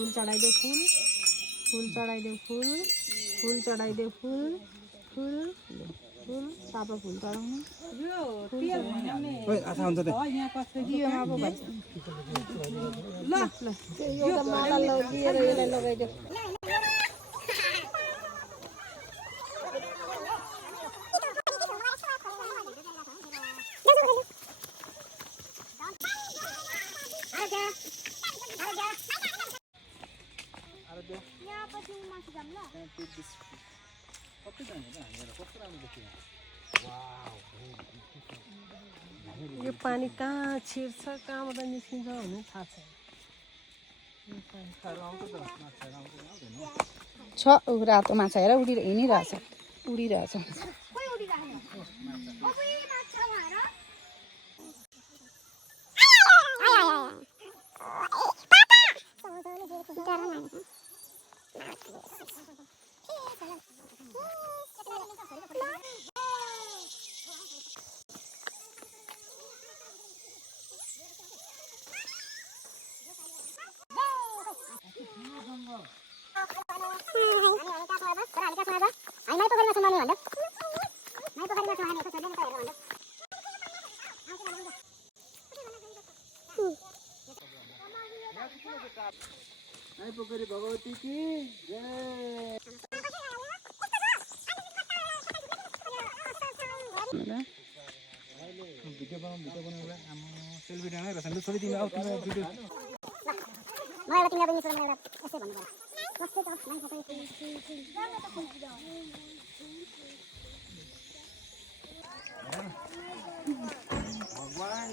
फूल चढ़ाई दे फूल चढ़ाई दे फूल चढ़ाई दे फूल सापा फूल चढ़ाउनु यो पानी कहाँ छिर्छ कहाँबाट निस्किन्छ भन्ने थाहा छ रातो माछा हेर हिँडिरहेछ उडिरहेछ पोखरी भगवती की जय। भिडियो बनाउँदा आमा सेल्फी डाँडै रहेछ नि छोरी तिमी आउ तिम्रो भिडियो मलाई तिमीलाई पनि यसो एउटा यसै भन्नु पर्छ कस्तो त भगवान